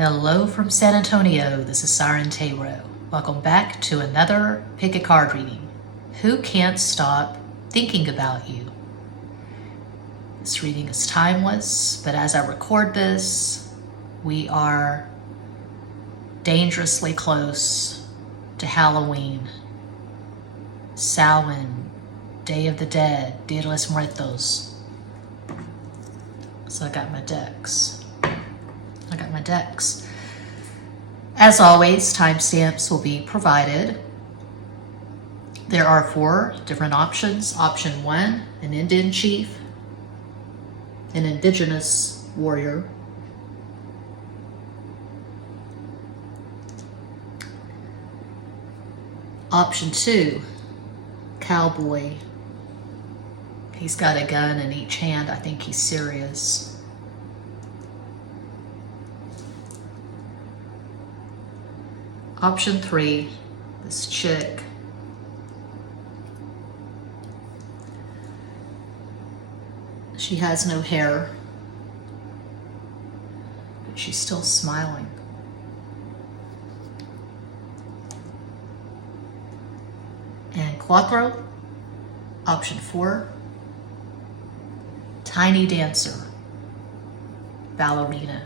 Hello from San Antonio, this is SIREN Tarot. Welcome back to another pick a card reading. Who can't stop thinking about you? This reading is timeless, but as I record this, we are dangerously close to Halloween, Samhain, Day of the Dead, Dia de los Muertos. So I got my decks. As always, timestamps will be provided. There are 4 different options. Option 1, an Indian chief, an indigenous warrior, option 2, cowboy. He's got a gun in each hand. I think he's serious. Option 3, this chick. She has no hair, but she's still smiling. And cuatro, option 4, tiny dancer, ballerina.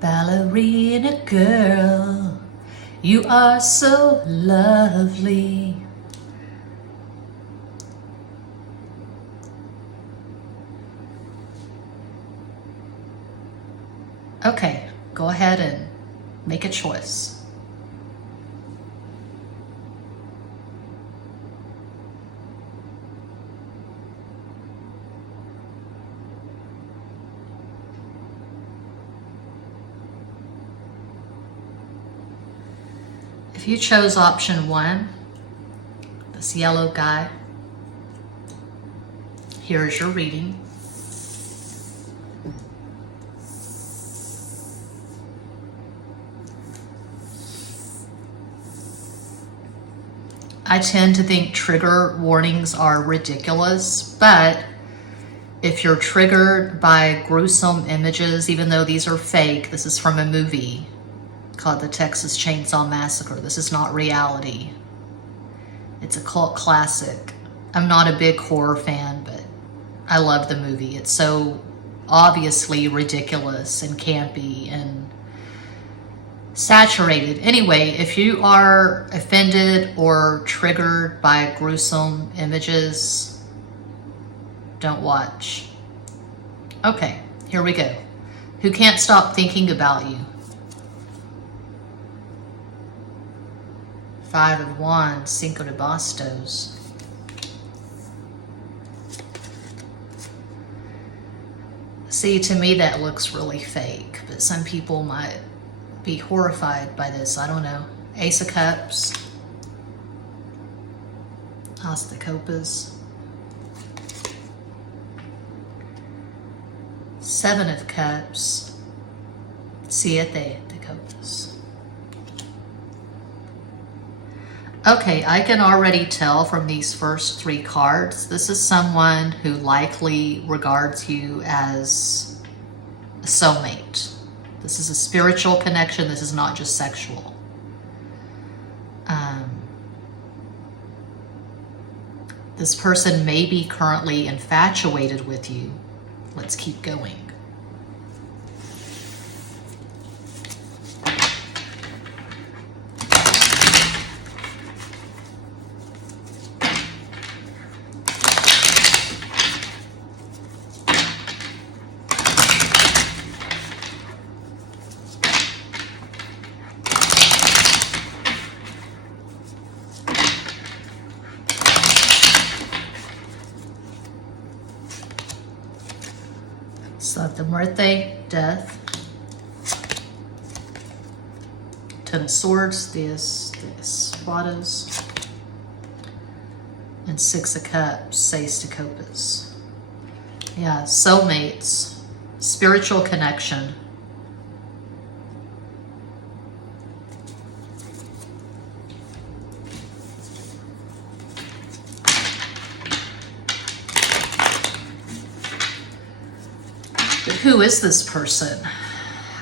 Ballerina girl, you are so lovely. Okay, go ahead and make a choice. If you chose option 1, this yellow guy, here's your reading. I tend to think trigger warnings are ridiculous, but if you're triggered by gruesome images, even though these are fake, this is from a movie called The Texas Chainsaw Massacre. This is not reality. It's a cult classic. I'm not a big horror fan, but I love the movie. It's so obviously ridiculous and campy and saturated. Anyway, if you are offended or triggered by gruesome images, don't watch. Okay, here we go. Who can't stop thinking about you? 5 of Wands, Cinco de Bastos. See, to me that looks really fake, but some people might be horrified by this. I don't know. Ace of Cups. As de Copas. 7 of Cups. Siete de Copas. Okay, I can already tell from these first 3 cards, this is someone who likely regards you as a soulmate. This is a spiritual connection. This is not just sexual. This person may be currently infatuated with you. Let's keep going. So the Muerte, death. 10 of Swords, the Espadas. And 6 of Cups, Seis de Copas. Yeah, soulmates, spiritual connection. Who is this person?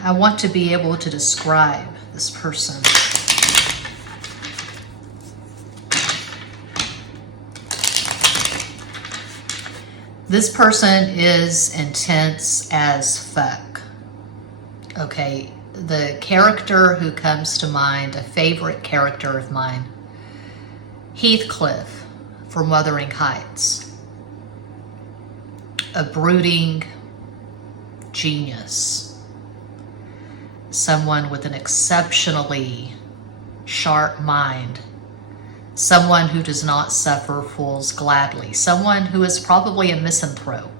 I want to be able to describe this person. This person is intense as fuck. Okay, the character who comes to mind, a favorite character of mine, Heathcliff from Wuthering Heights. A brooding genius. Someone with an exceptionally sharp mind. Someone who does not suffer fools gladly. Someone who is probably a misanthrope.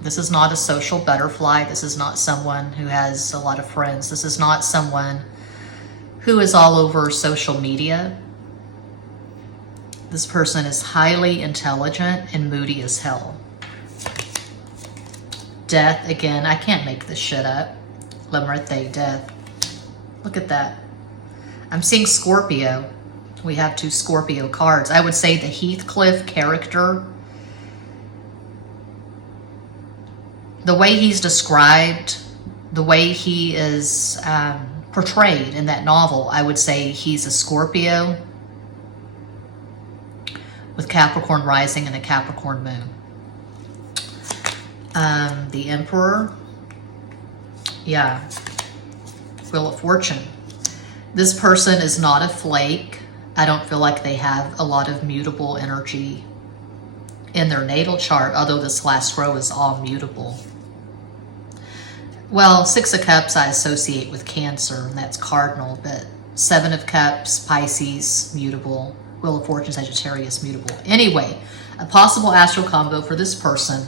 This is not a social butterfly. This is not someone who has a lot of friends. This is not someone who is all over social media. This person is highly intelligent and moody as hell. Death, again, I can't make this shit up. La Muerte, death. Look at that. I'm seeing Scorpio. We have 2 Scorpio cards. I would say the Heathcliff character, the way he's described, the way he is portrayed in that novel, I would say he's a Scorpio with Capricorn rising and a Capricorn moon. The Emperor, yeah, Wheel of Fortune. This person is not a flake. I don't feel like they have a lot of mutable energy in their natal chart, although this last row is all mutable. Well, 6 of Cups I associate with Cancer, and that's cardinal, but 7 of Cups, Pisces, mutable. Wheel of Fortune, Sagittarius, mutable. Anyway, a possible astral combo for this person.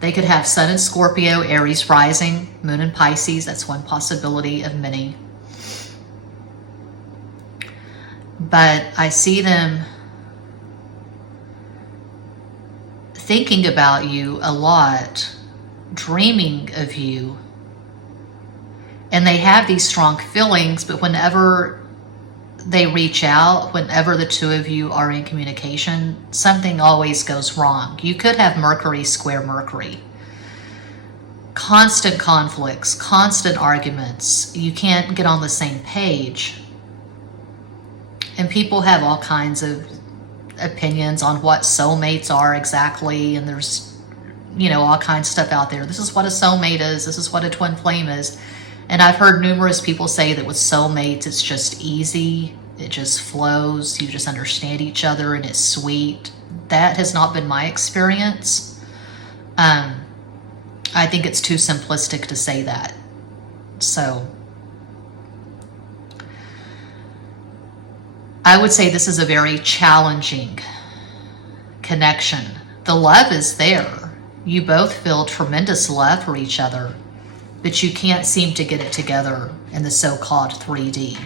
They could have Sun in Scorpio, Aries rising, Moon in Pisces. That's one possibility of many. But I see them thinking about you a lot, dreaming of you. And they have these strong feelings, but whenever they reach out, whenever the 2 of you are in communication, something always goes wrong. You could have Mercury square Mercury. Constant conflicts, constant arguments. You can't get on the same page. And people have all kinds of opinions on what soulmates are exactly. And there's, all kinds of stuff out there. This is what a soulmate is. This is what a twin flame is. And I've heard numerous people say that with soulmates, it's just easy. It just flows. You just understand each other and it's sweet. That has not been my experience. I think it's too simplistic to say that. So I would say this is a very challenging connection. The love is there. You both feel tremendous love for each other, but you can't seem to get it together in the so-called 3D.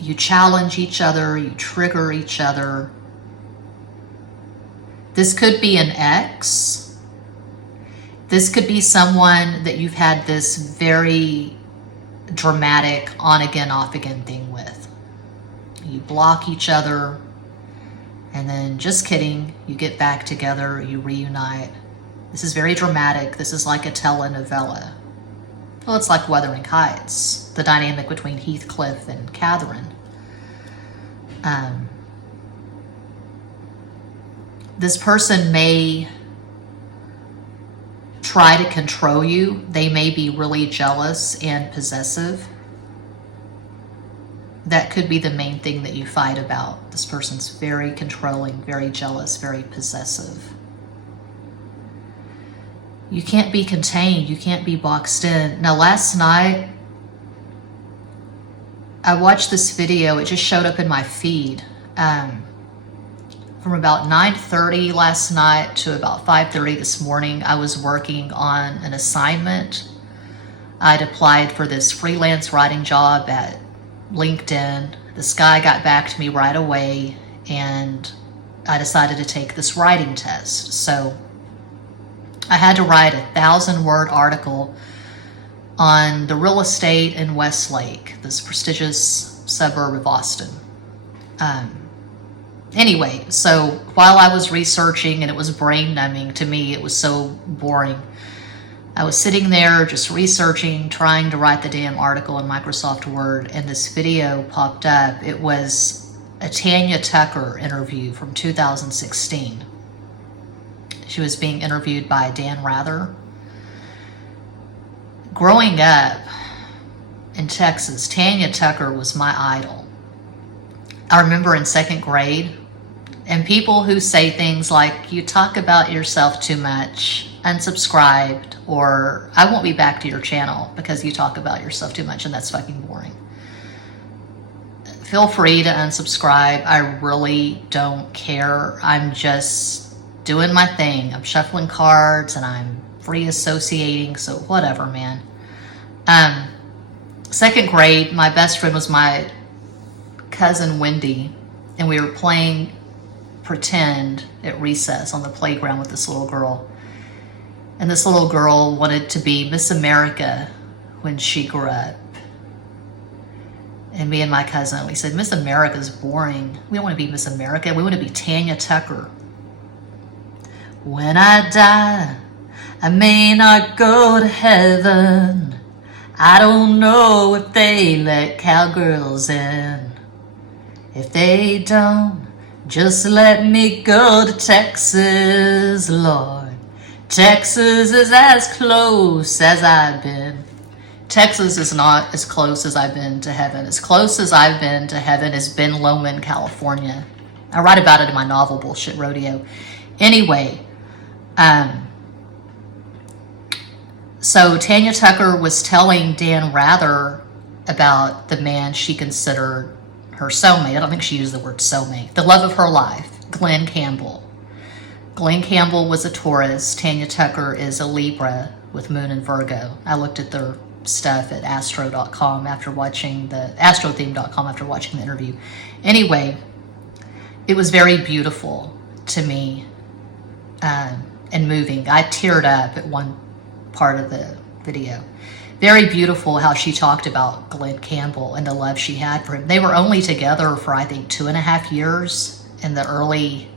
You challenge each other, you trigger each other. This could be an ex. This could be someone that you've had this very dramatic on-again, off-again thing with. You block each other, and then, just kidding, you get back together, you reunite. This is very dramatic. This is like a telenovela. Well, it's like Wuthering Heights, the dynamic between Heathcliff and Catherine. This person may try to control you. They may be really jealous and possessive. That could be the main thing that you fight about. This person's very controlling, very jealous, very possessive. You can't be contained. You can't be boxed in. Now, last night, I watched this video. It just showed up in my feed. From about 9:30 last night to about 5:30 this morning, I was working on an assignment. I'd applied for this freelance writing job at LinkedIn. This guy got back to me right away, and I decided to take this writing test. So I had to write a 1,000-word article on the real estate in Westlake, this prestigious suburb of Austin. Anyway, so while I was researching, and it was brain numbing to me, it was so boring. I was sitting there just researching, trying to write the damn article in Microsoft Word, and this video popped up. It was a Tanya Tucker interview from 2016. She was being interviewed by Dan Rather. Growing up in Texas, Tanya Tucker was my idol. I remember in second grade, and people who say things like, you talk about yourself too much, unsubscribed, or I won't be back to your channel because you talk about yourself too much and that's fucking boring. Feel free to unsubscribe. I really don't care. I'm just doing my thing. I'm shuffling cards and I'm free associating, so whatever, man. Second grade, my best friend was my cousin Wendy, and we were playing pretend at recess on the playground with this little girl. And this little girl wanted to be Miss America when she grew up. And me and my cousin, we said, Miss America's boring. We don't want to be Miss America. We want to be Tanya Tucker. When I die, I may not go to heaven. I don't know if they let cowgirls in. If they don't, just let me go to Texas, Lord. Texas is as close as I've been. Texas is not as close as I've been to heaven. As close as I've been to heaven is Ben Lomond, California. I write about it in my novel, Bullshit Rodeo. Anyway, so Tanya Tucker was telling Dan Rather about the man she considered her soulmate. I don't think she used the word soulmate. The love of her life, Glenn Campbell. Glenn Campbell was a Taurus. Tanya Tucker is a Libra with Moon in Virgo. I looked at their stuff at astro.com after watching the astrotheme.com after watching the interview. Anyway, it was very beautiful to me and moving. I teared up at one part of the video. Very beautiful how she talked about Glenn Campbell and the love she had for him. They were only together for, I think, 2.5 years in the early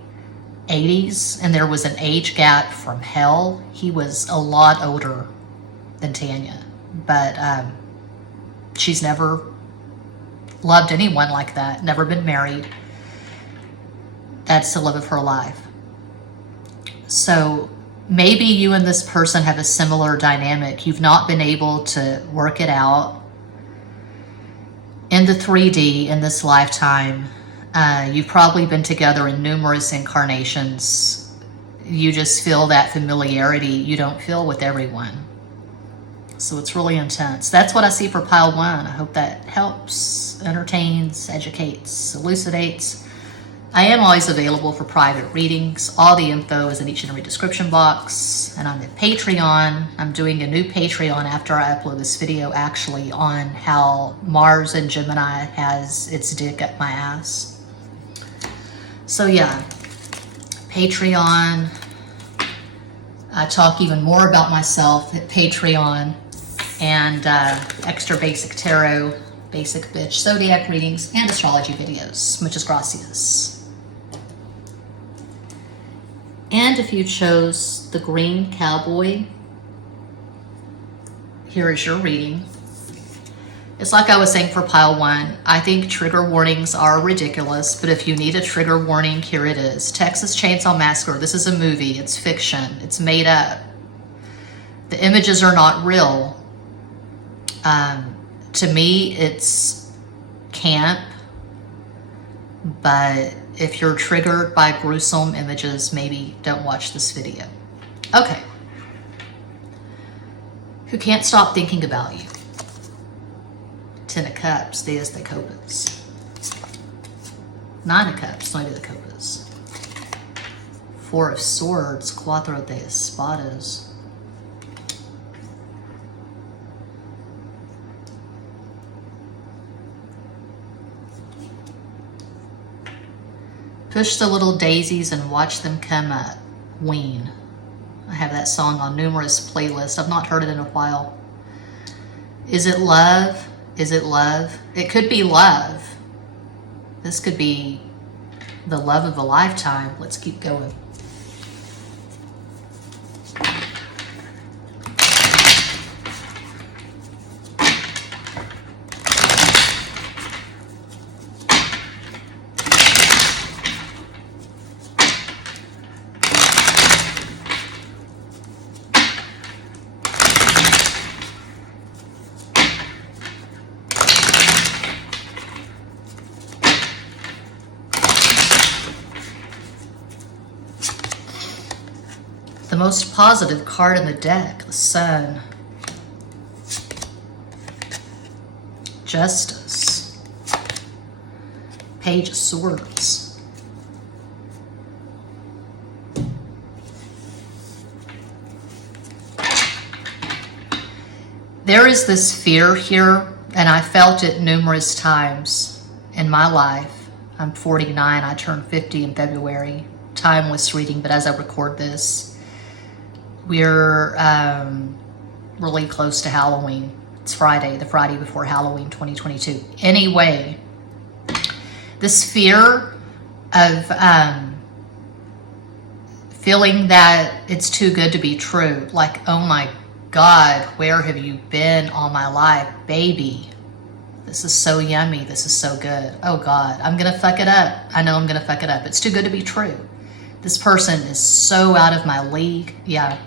80s, and there was an age gap from hell. He was a lot older than Tanya, but she's never loved anyone like that, never been married. That's the love of her life. So maybe you and this person have a similar dynamic. You've not been able to work it out in the 3D in this lifetime. You've probably been together in numerous incarnations. You just feel that familiarity you don't feel with everyone. So it's really intense. That's what I see for pile 1. I hope that helps, entertains, educates, elucidates. I am always available for private readings. All the info is in each and every description box. And I'm at Patreon. I'm doing a new Patreon after I upload this video, actually, on how Mars and Gemini has its dick up my ass. So yeah, Patreon. I talk even more about myself at Patreon, and extra basic tarot, basic bitch zodiac readings, and astrology videos. Muchas gracias. And if you chose the green cowboy, here is your reading. It's like I was saying for pile 1. I think trigger warnings are ridiculous, but if you need a trigger warning, here it is. Texas Chainsaw Massacre. This is a movie. It's fiction. It's made up. The images are not real. To me, it's camp, but if you're triggered by gruesome images, maybe don't watch this video. Okay. Who can't stop thinking about you? 10 of Cups, 10 de copas. 9 of Cups, 9 de copas. 4 of Swords, 4 de espadas. Push the little daisies and watch them come up. Ween. I have that song on numerous playlists. I've not heard it in a while. Is it love? Is it love? It could be love. This could be the love of a lifetime. Let's keep going. The most positive card in the deck, the Sun. Justice. Page of Swords. There is this fear here, and I felt it numerous times in my life. I'm 49, I turned 50 in February. Timeless reading, but as I record this, we're really close to Halloween. It's Friday, the Friday before Halloween 2022. Anyway, this fear of feeling that it's too good to be true. Like, oh my God, where have you been all my life? Baby, this is so yummy. This is so good. Oh God, I'm going to fuck it up. I know I'm going to fuck it up. It's too good to be true. This person is so out of my league. Yeah.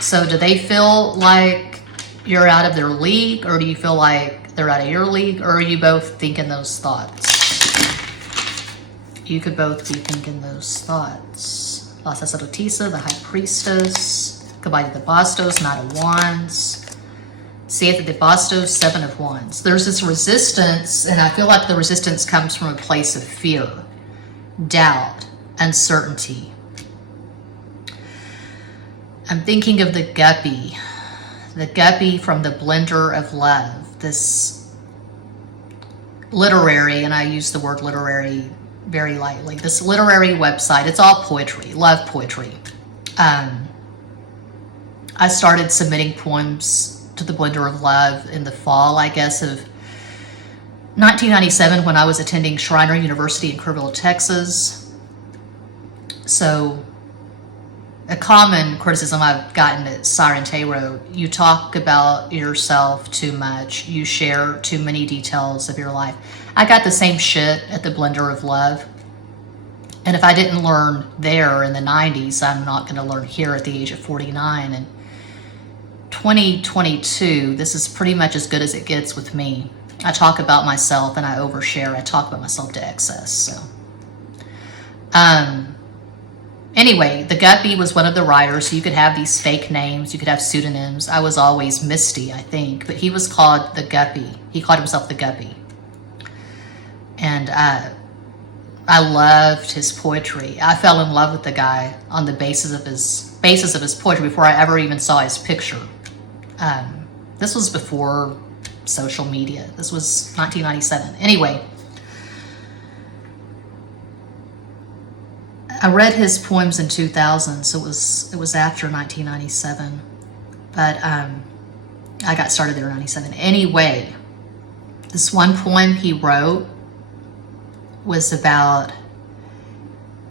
So do they feel like you're out of their league, or do you feel like they're out of your league, or are you both thinking those thoughts? You could both be thinking those thoughts. La Sacerdotisa, the High Priestess, Caballero de Bastos, Knight of Wands, Siete de Bastos, Seven of Wands. There's this resistance, and I feel like the resistance comes from a place of fear, doubt, uncertainty. I'm thinking of the guppy from the Blender of Love, this literary, and I use the word literary very lightly, this literary website. It's all poetry, love poetry. I started submitting poems to the Blender of Love in the fall, I guess, of 1997 when I was attending Schreiner University in Kerrville, Texas. So a common criticism I've gotten at SIREN Tarot, you talk about yourself too much, you share too many details of your life. I got the same shit at the Blender of Love. And if I didn't learn there in the 90s, I'm not going to learn here at the age of 49. And 2022, this is pretty much as good as it gets with me. I talk about myself and I overshare. I talk about myself to excess. So, anyway, the guppy was one of the writers. So you could have these fake names. You could have pseudonyms. I was always Misti, I think, but he was called the guppy. He called himself the guppy. And I loved his poetry. I fell in love with the guy on the basis of his poetry before I ever even saw his picture. This was before social media. This was 1997. Anyway, I read his poems in 2000, so it was after 1997. But I got started there in 97. Anyway, this one poem he wrote was about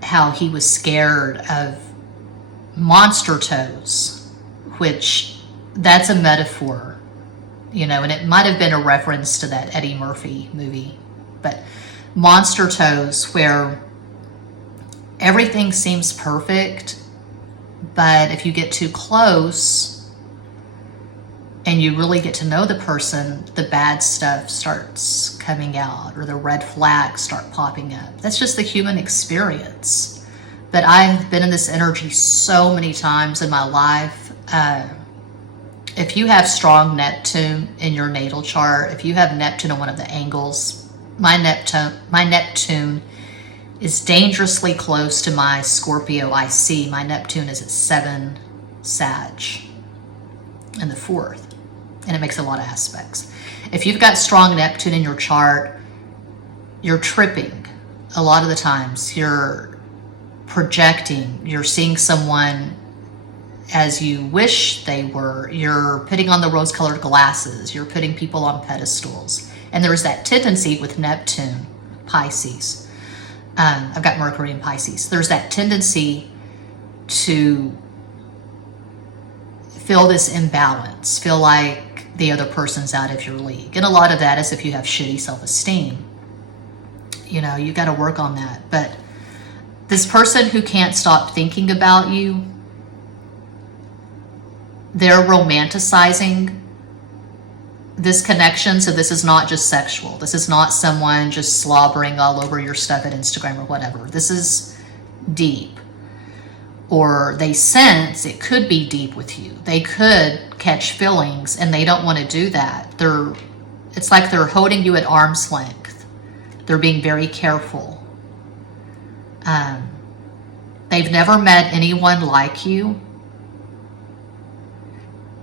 how he was scared of monster toes, which that's a metaphor, you know, and it might have been a reference to that Eddie Murphy movie, but monster toes, where everything seems perfect, but if you get too close and you really get to know the person, the bad stuff starts coming out, or the red flags start popping up. That's just the human experience. But I've been in this energy so many times in my life. If you have strong Neptune in your natal chart, if you have Neptune on one of the angles, my Neptune is dangerously close to my Scorpio IC. My Neptune is at 7 Sag in the 4th. And it makes a lot of aspects. If you've got strong Neptune in your chart, you're tripping a lot of the times. You're projecting. You're seeing someone as you wish they were. You're putting on the rose-colored glasses. You're putting people on pedestals. And there's that tendency with Neptune, Pisces. I've got Mercury in Pisces. There's that tendency to feel this imbalance, feel like the other person's out of your league. And a lot of that is if you have shitty self-esteem. You know, you got to work on that. But this person who can't stop thinking about you, they're romanticizing this connection. So this is not just sexual. This is not someone just slobbering all over your stuff at Instagram or whatever. This is deep. Or they sense it could be deep with you. They could catch feelings and they don't want to do that. It's like they're holding you at arm's length. They're being very careful. They've never met anyone like you.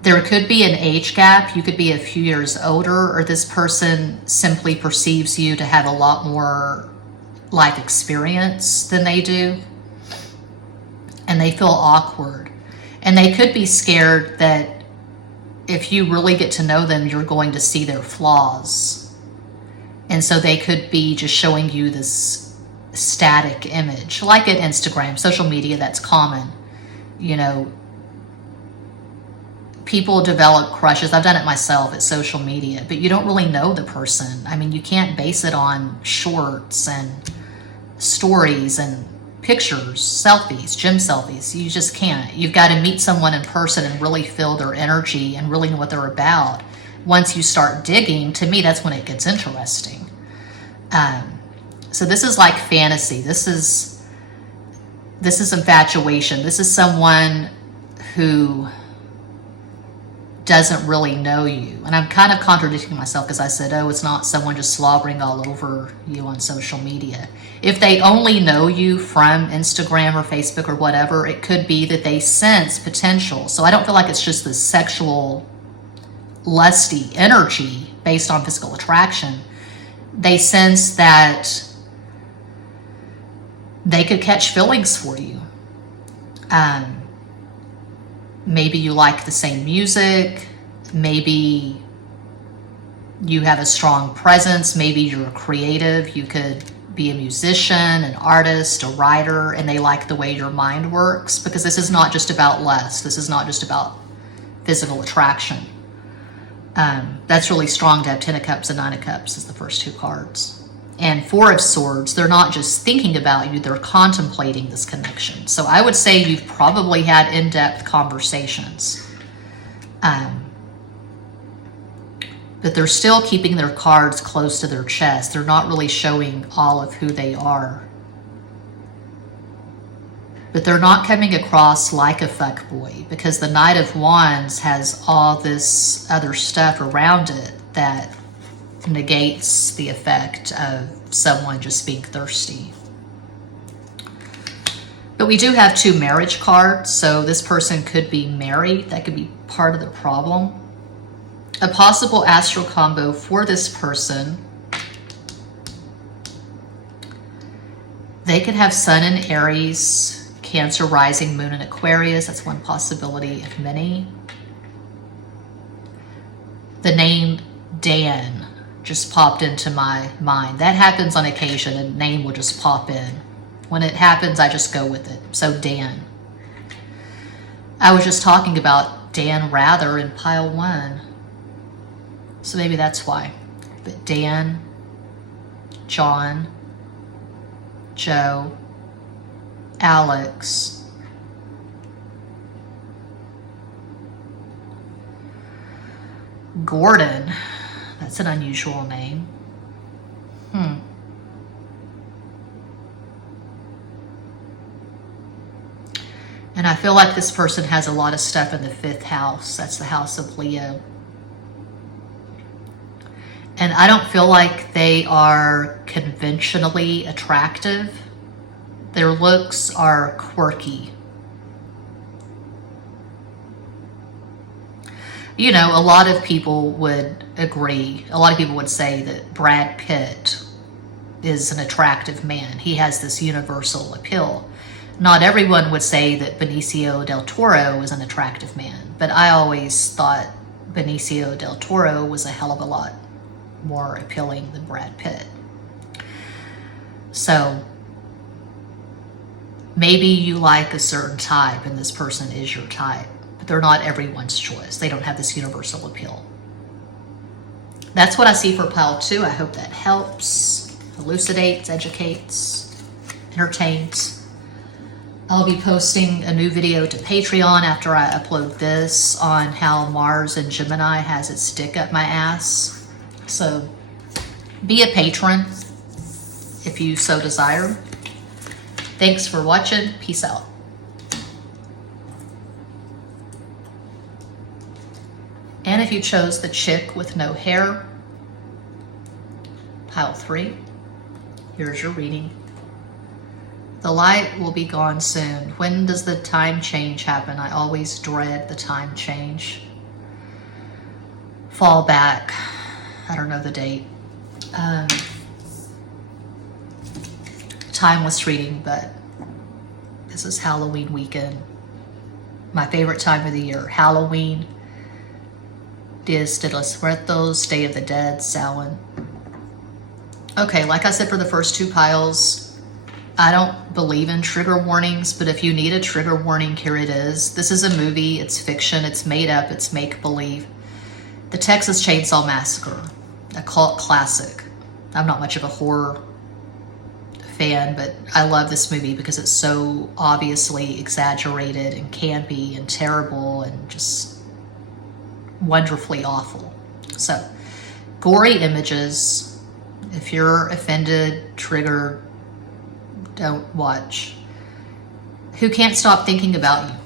There could be an age gap. You could be a few years older, or this person simply perceives you to have a lot more life experience than they do. And they feel awkward. And they could be scared that if you really get to know them, you're going to see their flaws. And so they could be just showing you this static image, like at Instagram, social media, that's common. You know, people develop crushes. I've done it myself at social media, but you don't really know the person. I mean, you can't base it on shorts and stories and pictures, selfies, gym selfies. You just can't. You've got to meet someone in person and really feel their energy and really know what they're about. Once you start digging, to me, that's when it gets interesting. So this is like fantasy. This is infatuation. This is someone who doesn't really know you. And I'm kind of contradicting myself because I said, oh, it's not someone just slobbering all over you on social media. If they only know you from Instagram or Facebook or whatever, it could be that they sense potential. So I don't feel like it's just this sexual, lusty energy based on physical attraction. They sense that they could catch feelings for you. Maybe you like the same music. Maybe you have a strong presence. Maybe you're creative. You could be a musician, an artist, a writer, and they like the way your mind works, because this is not just about lust. This is not just about physical attraction. That's really strong to have 10 of Cups and 9 of Cups as the first two cards. And 4 of Swords, they're not just thinking about you, they're contemplating this connection. So I would say you've probably had in-depth conversations. But they're still keeping their cards close to their chest. They're not really showing all of who they are. But they're not coming across like a fuckboy, because the Knight of Wands has all this other stuff around it that negates the effect of someone just being thirsty. But we do have 2 marriage cards, so this person could be married. That could be part of the problem. A possible astral combo for this person: they could have Sun in Aries, Cancer rising, Moon in Aquarius. That's one possibility of many. The name Dan just popped into my mind. That happens on occasion. A name will just pop in. When it happens, I just go with it. So Dan. I was just talking about Dan Rather in pile 1. So maybe that's why. But Dan, John, Joe, Alex, Gordon. That's an unusual name. And I feel like this person has a lot of stuff in the 5th house. That's the house of Leo. And I don't feel like they are conventionally attractive. Their looks are quirky. You know, a lot of people would agree. A lot of people would say that Brad Pitt is an attractive man. He has this universal appeal. Not everyone would say that Benicio del Toro is an attractive man, but I always thought Benicio del Toro was a hell of a lot more appealing than Brad Pitt. So maybe you like a certain type and this person is your type, but they're not everyone's choice. They don't have this universal appeal. That's what I see for pile 2. I hope that helps, elucidates, educates, entertains. I'll be posting a new video to Patreon after I upload this on how Mars and Gemini has its dick up my ass. So be a patron if you so desire. Thanks for watching. Peace out. And if you chose the chick with no hair, pile 3, here's your reading. The light will be gone soon. When does the time change happen? I always dread the time change. Fall back. I don't know the date. Timeless reading, but this is Halloween weekend. My favorite time of the year. Halloween. Dias de los Muertos, Day of the Dead, Samhain. Okay, like I said for the first 2 piles, I don't believe in trigger warnings, but if you need a trigger warning, here it is. This is a movie, it's fiction, it's made up, it's make-believe. The Texas Chainsaw Massacre, a cult classic. I'm not much of a horror fan, but I love this movie because it's so obviously exaggerated and campy and terrible and just wonderfully awful. So, gory images. If you're offended, triggered, don't watch. Who can't stop thinking about you?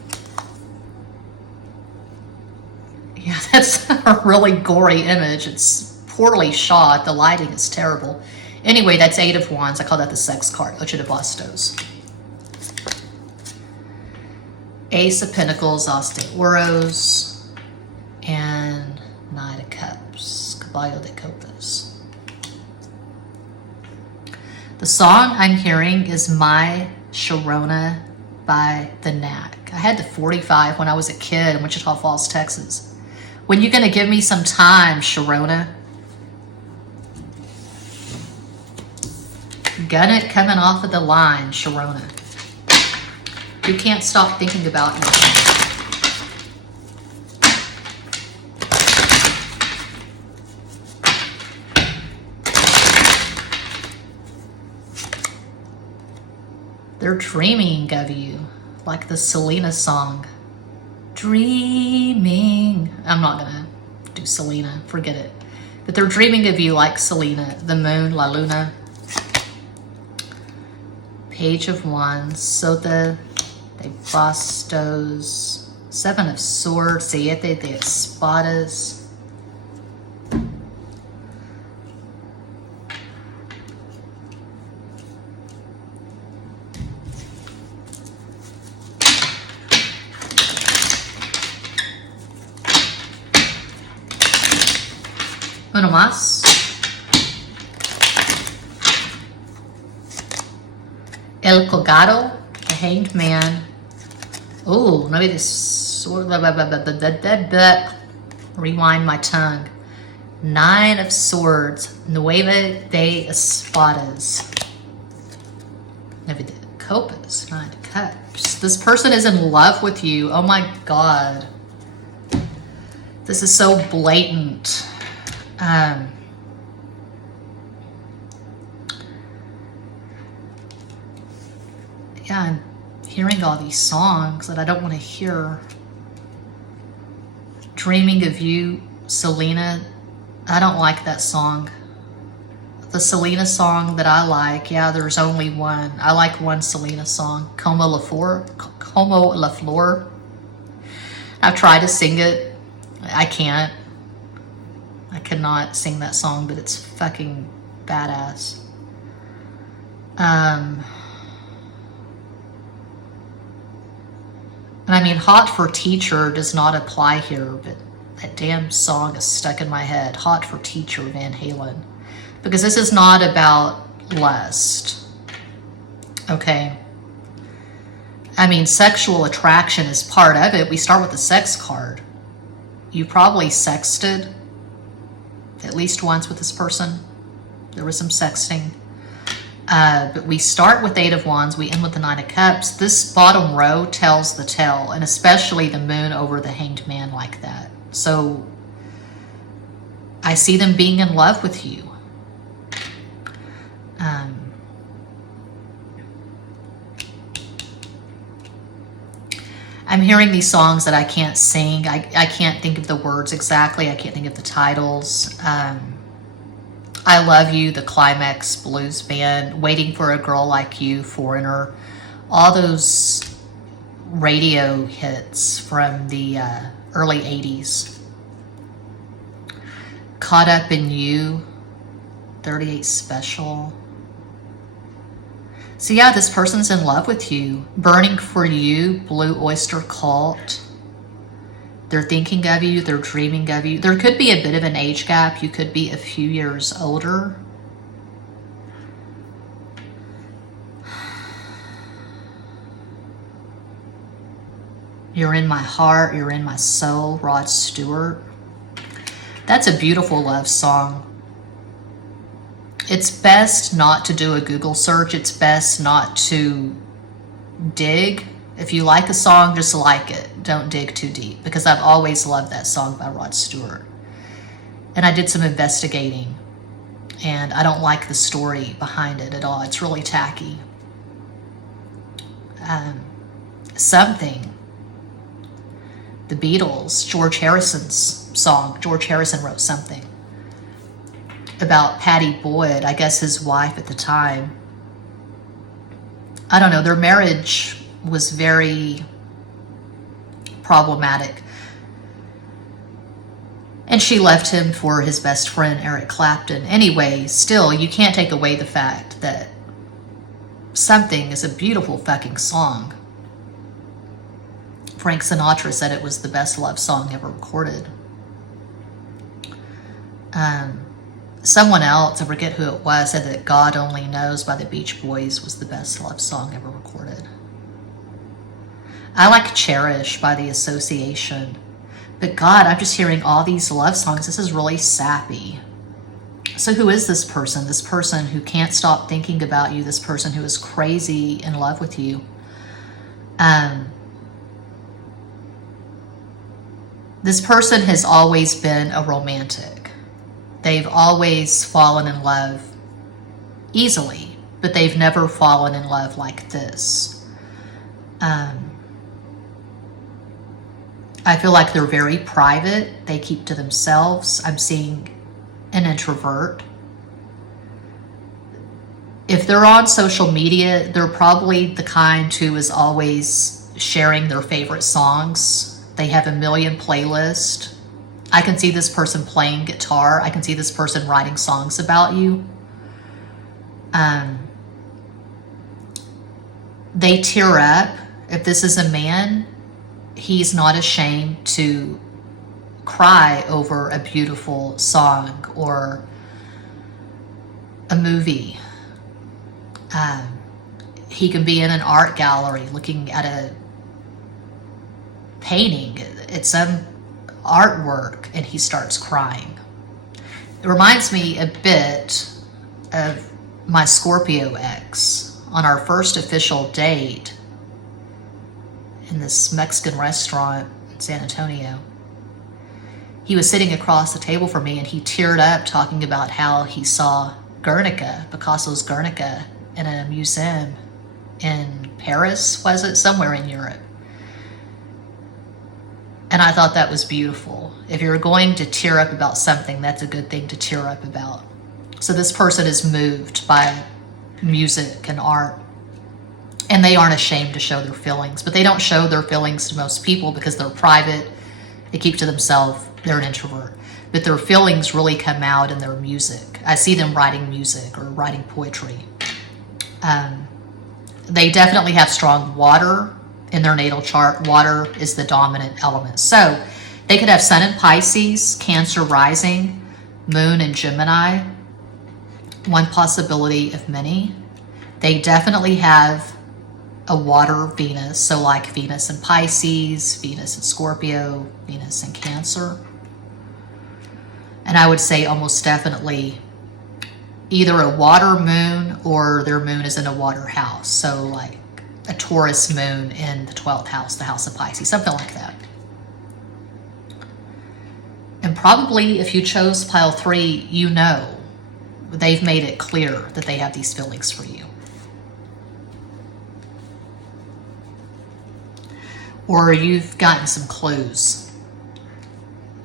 Yeah, that's a really gory image. It's poorly shot. The lighting is terrible. Anyway, that's 8 of Wands. I call that the sex card. Ocho de Bastos. Ace of Pentacles, As de Oros, and Knight of Cups, Caballo de Copas. The song I'm hearing is My Sharona by The Knack. I had the 45 when I was a kid in Wichita Falls, Texas. When you gonna give me some time, Sharona? Gun it coming off of the line, Sharona. You can't stop thinking about you. They're dreaming of you, like the Selena song. Dreaming. I'm not gonna do Selena, forget it. But they're dreaming of you like Selena, the moon, La Luna. Page of Wands, Sota de Bastos, 7 of Swords, Siete de Espadas. Uno más. El Colgado, the Hanged Man. Oh, maybe this. Rewind my tongue. 9 of Swords, Nueve de Espadas. Nueve de Copas, 9 of Cups. This person is in love with you. Oh my God. This is so blatant. Yeah, I'm hearing all these songs that I don't want to hear. Dreaming of You, Selena. I don't like that song. The Selena song that I like, yeah, there's only one. I like one Selena song, Como la Flor. I've tried to sing it. I can't. I cannot sing that song, but it's fucking badass. And I mean, Hot for Teacher does not apply here, but that damn song is stuck in my head. Hot for Teacher, Van Halen. Because this is not about lust. Okay? I mean, sexual attraction is part of it. We start with the sex card. You probably sexted at least once with this person. There was some sexting. But we start with 8 of Wands, we end with the 9 of Cups. This bottom row tells the tale, and especially the moon over the Hanged Man like that. So I see them being in love with you. I'm hearing these songs that I can't sing. I can't think of the words exactly. I can't think of the titles. I Love You, The Climax Blues Band, Waiting for a Girl Like You, Foreigner. All those radio hits from the early 80s. Caught Up in You, 38 Special. So yeah, this person's in love with you. Burning for You, Blue Oyster Cult. They're thinking of you. They're dreaming of you. There could be a bit of an age gap. You could be a few years older. You're in my heart. You're in my soul, Rod Stewart. That's a beautiful love song. It's best not to do a Google search. It's best not to dig. If you like a song, just like it. Don't dig too deep, because I've always loved that song by Rod Stewart. And I did some investigating, and I don't like the story behind it at all. It's really tacky. Something. The Beatles, George Harrison's song. George Harrison wrote Something about Patty Boyd, I guess his wife at the time. I don't know, their marriage was very problematic. And she left him for his best friend, Eric Clapton. Anyway, still, you can't take away the fact that Something is a beautiful fucking song. Frank Sinatra said it was the best love song ever recorded. Someone else, I forget who it was, said that God Only Knows by the Beach Boys was the best love song ever recorded. I like Cherish by The Association. But God, I'm just hearing all these love songs. This is really sappy. So who is this person? This person who can't stop thinking about you. This person who is crazy in love with you. This person has always been a romantic. They've always fallen in love easily, but they've never fallen in love like this. I feel like they're very private. They keep to themselves. I'm seeing an introvert. If they're on social media, they're probably the kind who is always sharing their favorite songs. They have a million playlists. I can see this person playing guitar. I can see this person writing songs about you. They tear up. If this is a man, he's not ashamed to cry over a beautiful song or a movie. He can be in an art gallery looking at a painting. It's some artwork, and he starts crying. It reminds me a bit of my Scorpio ex on our first official date in this Mexican restaurant in San Antonio. He was sitting across the table from me, and he teared up talking about how he saw Guernica, Picasso's Guernica, in a museum in Paris, was it? Somewhere in Europe. And I thought that was beautiful. If you're going to tear up about something, that's a good thing to tear up about. So this person is moved by music and art, and they aren't ashamed to show their feelings, but they don't show their feelings to most people because they're private. They keep to themselves. They're an introvert, but their feelings really come out in their music. I see them writing music or writing poetry. They definitely have strong water in their natal chart. Water is the dominant element. So they could have Sun in Pisces, Cancer rising, Moon in Gemini. One possibility of many. They definitely have a water Venus. So like Venus in Pisces, Venus in Scorpio, Venus in Cancer. And I would say almost definitely either a water moon or their moon is in a water house. So like a Taurus moon in the 12th house, the house of Pisces, something like that. And probably if you chose pile 3, you know they've made it clear that they have these feelings for you. Or you've gotten some clues.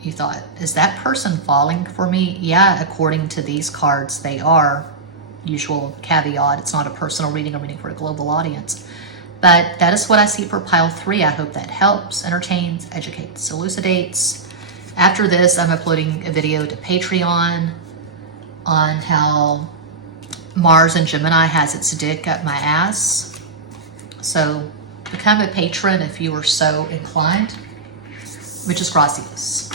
You thought, is that person falling for me? Yeah, according to these cards, they are. Usual caveat, it's not a personal reading, I'm reading for a global audience. But that is what I see for pile 3. I hope that helps, entertains, educates, elucidates. After this, I'm uploading a video to Patreon on how Mars and Gemini has its dick up my ass. So become a patron if you are so inclined. Muchas gracias.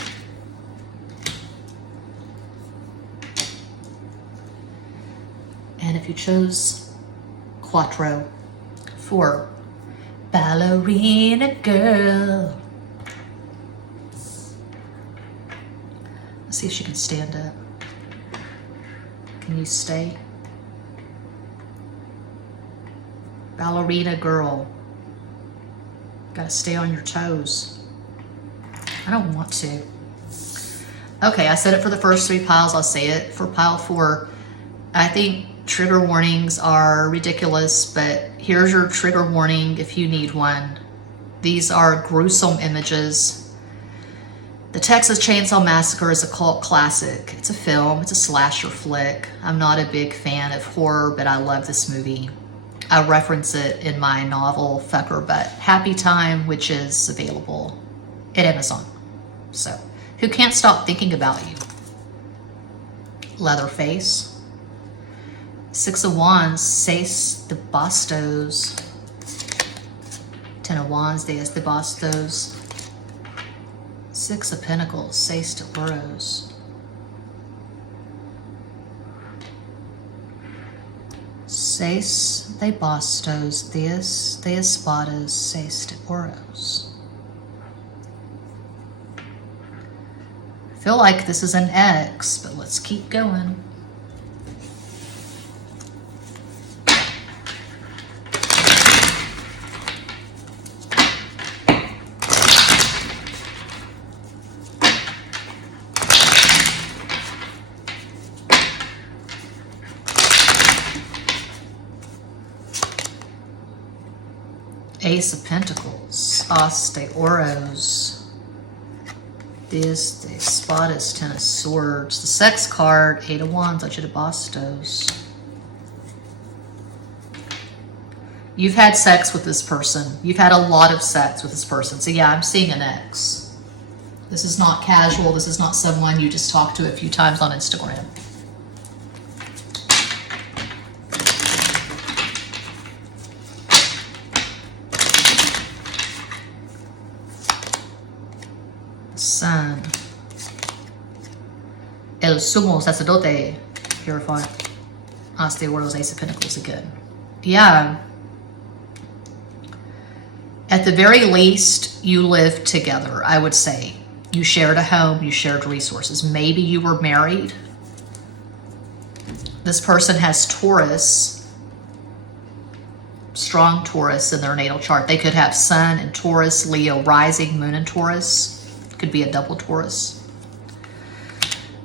And if you chose 4, ballerina girl. Let's see if she can stand up. Can you stay? Ballerina girl. Gotta stay on your toes. I don't want to. Okay, I said it for the first 3 piles. I'll say it for pile 4. I think trigger warnings are ridiculous, but here's your trigger warning if you need one. These are gruesome images. The Texas Chainsaw Massacre is a cult classic. It's a film, it's a slasher flick. I'm not a big fan of horror, but I love this movie. I reference it in my novel, Fucker But Happy Time, which is available at Amazon. So, who can't stop thinking about you? Leatherface. 6 of Wands, Seis de Bastos. 10 of Wands, Deus de Bastos. 6 of Pentacles, Seis de Ouros. Seis de Bastos, Deus de Espadas, Seis de Ouros. I feel like this is an X, but let's keep going. Ace of Pentacles, As de Ouros, Deus de Espadas, 10 of Swords. The Sex card, 8 of Wands, Leche de Bastos. You've had sex with this person. You've had a lot of sex with this person. So yeah, I'm seeing an X. This is not casual. This is not someone you just talked to a few times on Instagram. Sun. El Sumo Sacerdote. Hierophant. As de Ouros, Ace of Pentacles again. Yeah. At the very least, you lived together, I would say. You shared a home, you shared resources. Maybe you were married. This person has Taurus, strong Taurus in their natal chart. They could have Sun in Taurus, Leo rising, Moon in Taurus. Could be a double Taurus.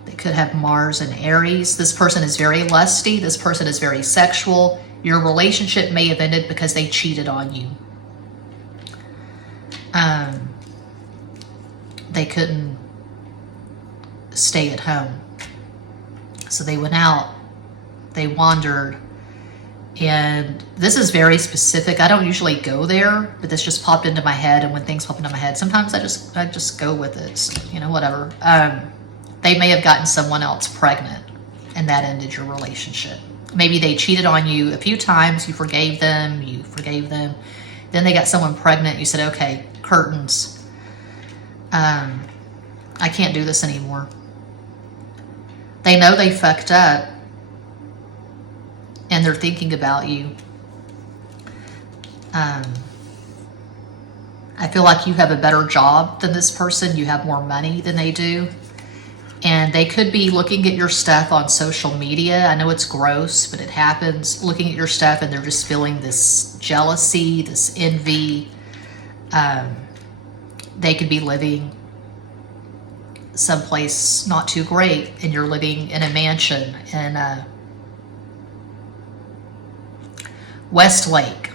They could have Mars and Aries. This person is very lusty. This person is very sexual. Your relationship may have ended because they cheated on you. They couldn't stay at home. So they went out, they wandered, and this is very specific. I don't usually go there, but this just popped into my head, and when things pop into my head, sometimes I just go with it, so, you know, whatever. They may have gotten someone else pregnant, and that ended your relationship. Maybe they cheated on you a few times, you forgave them, then they got someone pregnant, you said, okay, curtains. I can't do this anymore. They know they fucked up, and they're thinking about you. I feel like you have a better job than this person. You have more money than they do. And they could be looking at your stuff on social media. I know it's gross, but it happens. Looking at your stuff and they're just feeling this jealousy, this envy. They could be living someplace not too great, and you're living in a mansion in Westlake.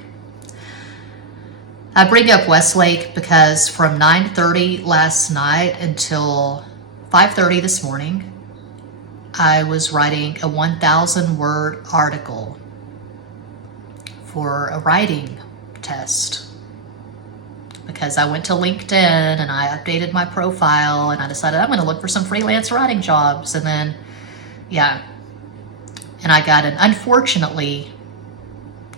I bring up Westlake because from 9:30 last night until 5:30 this morning, I was writing a 1,000-word article for a writing test. Because I went to LinkedIn and I updated my profile and I decided I'm going to look for some freelance writing jobs. And then, yeah. And I got an unfortunately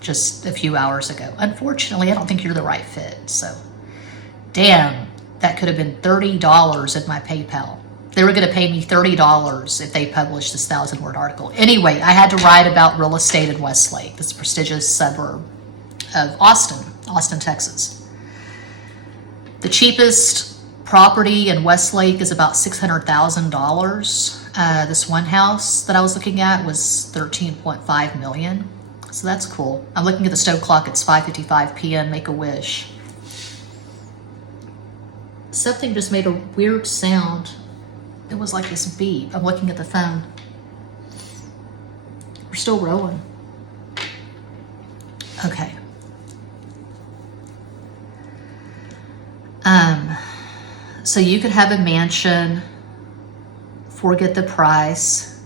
just a few hours ago. Unfortunately, I don't think you're the right fit. So, damn, that could have been $30 in my PayPal. They were going to pay me $30 if they published this 1,000-word article. Anyway, I had to write about real estate in Westlake, this prestigious suburb of Austin, Texas. The cheapest property in Westlake is about $600,000. This one house that I was looking at was $13.5 million. So that's cool. I'm looking at the stove clock. It's 5:55 p.m. Make a wish. Something just made a weird sound. It was like this beep. I'm looking at the phone. We're still rolling. Okay. So you could have a mansion, forget the price,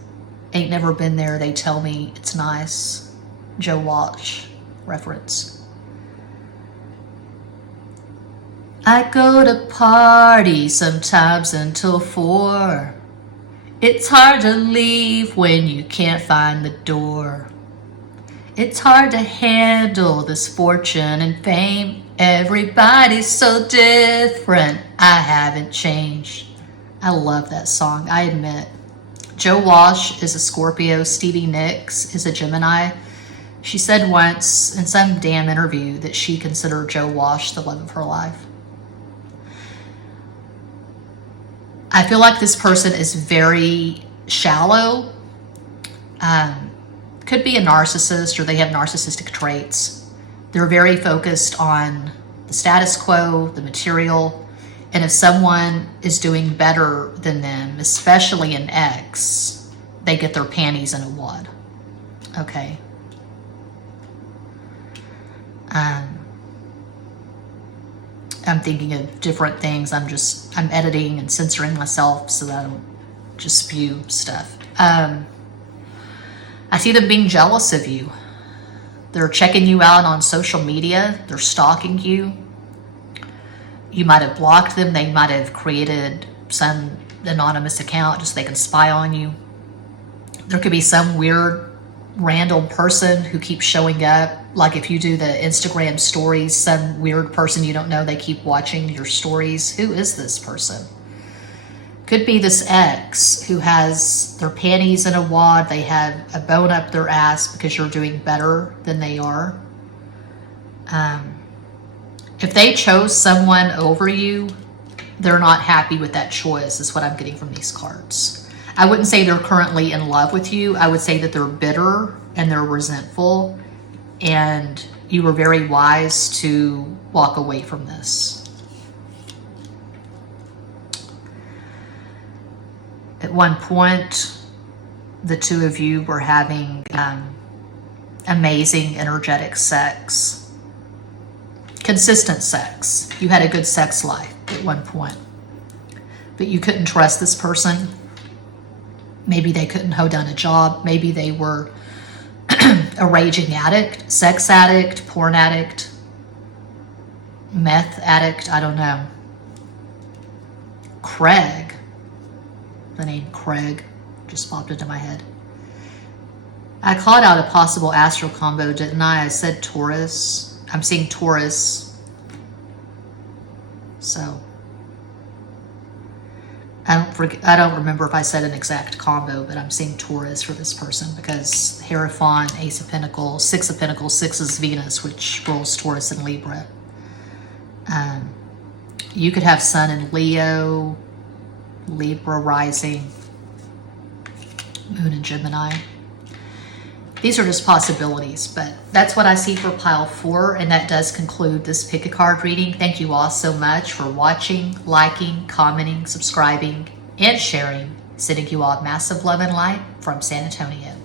ain't never been there, they tell me it's nice. Joe Walsh reference. I go to parties sometimes until 4. It's hard to leave when you can't find the door. It's hard to handle this fortune and fame. Everybody's so different. I haven't changed. I love that song, I admit. Joe Walsh is a Scorpio. Stevie Nicks is a Gemini. She said once in some damn interview that she considered Joe Walsh the love of her life. I feel like this person is very shallow. Could be a narcissist, or they have narcissistic traits. They're very focused on the status quo, the material, and if someone is doing better than them, especially an ex, they get their panties in a wad. Okay. I'm thinking of different things. I'm editing and censoring myself so that I don't just spew stuff. I see them being jealous of you. They're checking you out on social media. They're stalking you. You might have blocked them. They might have created some anonymous account just so they can spy on you. There could be some weird random person who keeps showing up. Like if you do the Instagram stories, some weird person you don't know, they keep watching your stories. Who is this person? Could be this ex who has their panties in a wad. They have a bone up their ass because you're doing better than they are. If they chose someone over you, they're not happy with that choice, is what I'm getting from these cards. I wouldn't say they're currently in love with you. I would say that they're bitter and they're resentful, and you were very wise to walk away from this. At one point, the two of you were having amazing, energetic sex. Consistent sex. You had a good sex life at one point. But you couldn't trust this person. Maybe they couldn't hold down a job. Maybe they were a raging addict, sex addict, porn addict, meth addict, I don't know. Craig. The name Craig just popped into my head. I called out a possible astral combo, didn't I? I said Taurus. I'm seeing Taurus. So I don't remember if I said an exact combo, but I'm seeing Taurus for this person because Hierophant, Ace of Pentacles, Six of Pentacles, 6 is Venus, which rules Taurus and Libra. You could have Sun in Leo, Libra rising. Moon in Gemini. These are just possibilities, but that's what I see for pile 4, and that does conclude this pick a card reading. Thank you all so much for watching, liking, commenting, subscribing, and sharing. Sending you all massive love and light from San Antonio.